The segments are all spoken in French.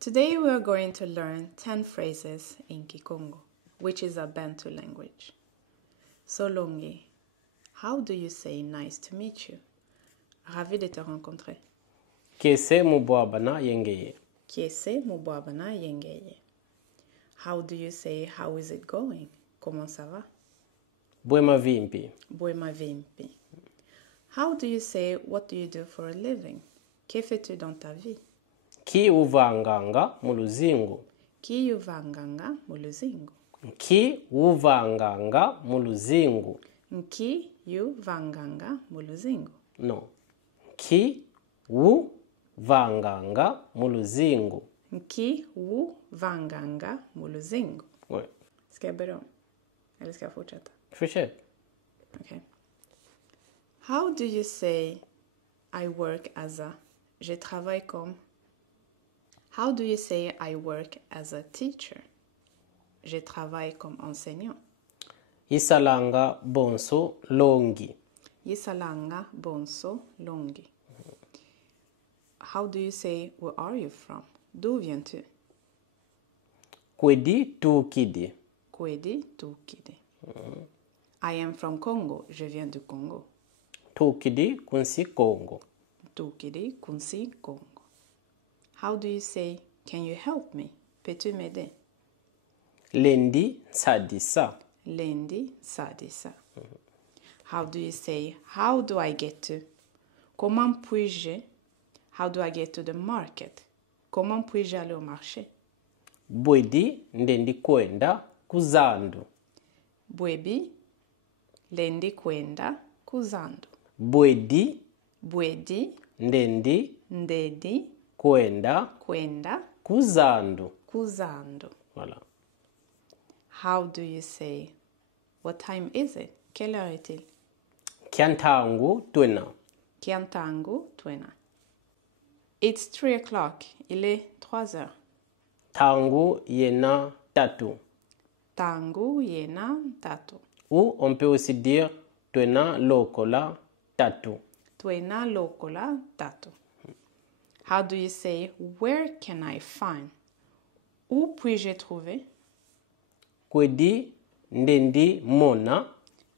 Today we are going to learn 10 phrases in Kikongo, which is a Bantu language. Solongi, how do you say nice to meet you? Ravi de te rencontrer. Kiese mubwabana yengeye. Kiese mubwabana yengeye. How do you say how is it going? Comment ça va? Bwema vimpi. Bwema vimpi. How do you say what do you do for a living? Que fais-tu dans ta vie? Ki uvanganga muluzingu. Ki uvanganga muluzingu. Ki uvanganga muluzingu. Ki uvanganga muluzingu. No. Ki uvanganga muluzingu. Ki uvanganga muluzingu. Oui. Ska jag börja om? Eller ska jag fortsätta? Försök. Okay. How do you say I work as a... Je travaille comme... How do you say I work as a teacher? Je travaille comme enseignant. Isalanga bonso longi. Yisalanga bonso longi. How do you say where are you from? D'où viens-tu? Kwedi tukidi. Kwedi tukidi. I am from Congo. Je viens du Congo. Tukidi kunsi Congo. Tukidi kunsi Congo. How do you say can you help me? Peux-tu m'aider? Lendi sadisa. Lendi sadisa. How do you say how do I get to? Comment puis-je? How do I get to the market? Comment puis-je aller au marché? Bwedi ndendi kwenda kuzandu. Bwebi lendi kwenda kuzandu. Bwedi ndendi kwenda kuzandu. Kuzandu. Voilà. How do you say what time is it? Quelle heure est-il? Kiantangu twena. Kiantangu twena. It's 3 o'clock. Il est 3 heures. Tangu yena tatu. Tangu yena tatu. Ou on peut aussi dire twena lokola tatu. Twena lokola tatu. How do you say where can I find? Où puis-je trouver? Kwedi ndendi mona.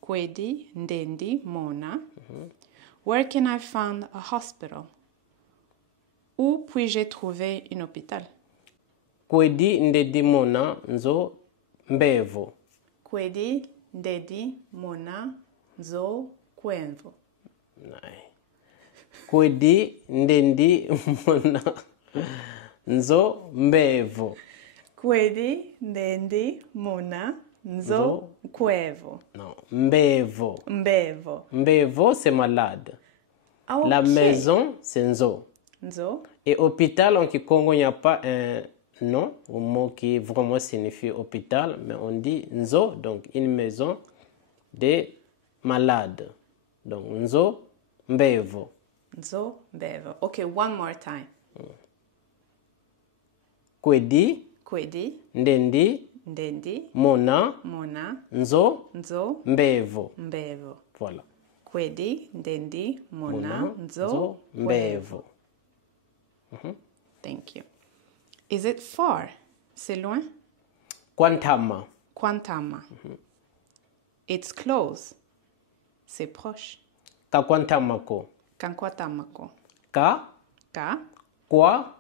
Kwedi ndendi mona. Where can I find a hospital? Où puis-je trouver un hôpital? Kwedi ndendi mona nzo mbevo. Kwedi ndendi mona nzo kwenvo. Kwedi ndendi mona nzo mbevo. Kwedi ndendi mona nzo kwevo. Non, mbevo. Mbevo. Mbevo c'est malade. Ah, okay. La maison c'est nzo. Nzo. Et hôpital en Kikongo il n'y a pas un nom, un mot qui vraiment signifie hôpital, mais on dit nzo, donc une maison des malades. Donc nzo mbevo. Nzo mbevo. Okay, one more time. Kwedi ndendi mona nzo mbevo. Mbevo. Voilà. Kwedi ndendi mona nzo mbevo. Thank you. Is it far? C'est loin? Kwantama. Kwantama. It's close. C'est proche. Kakwantamako. Kankwatamako. Ka Kwa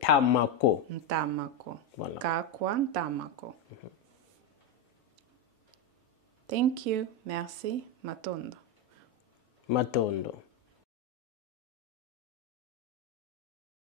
tamako. ntamako. Voilà. Kakwantamako. Thank you. Merci. Matondo. Matondo.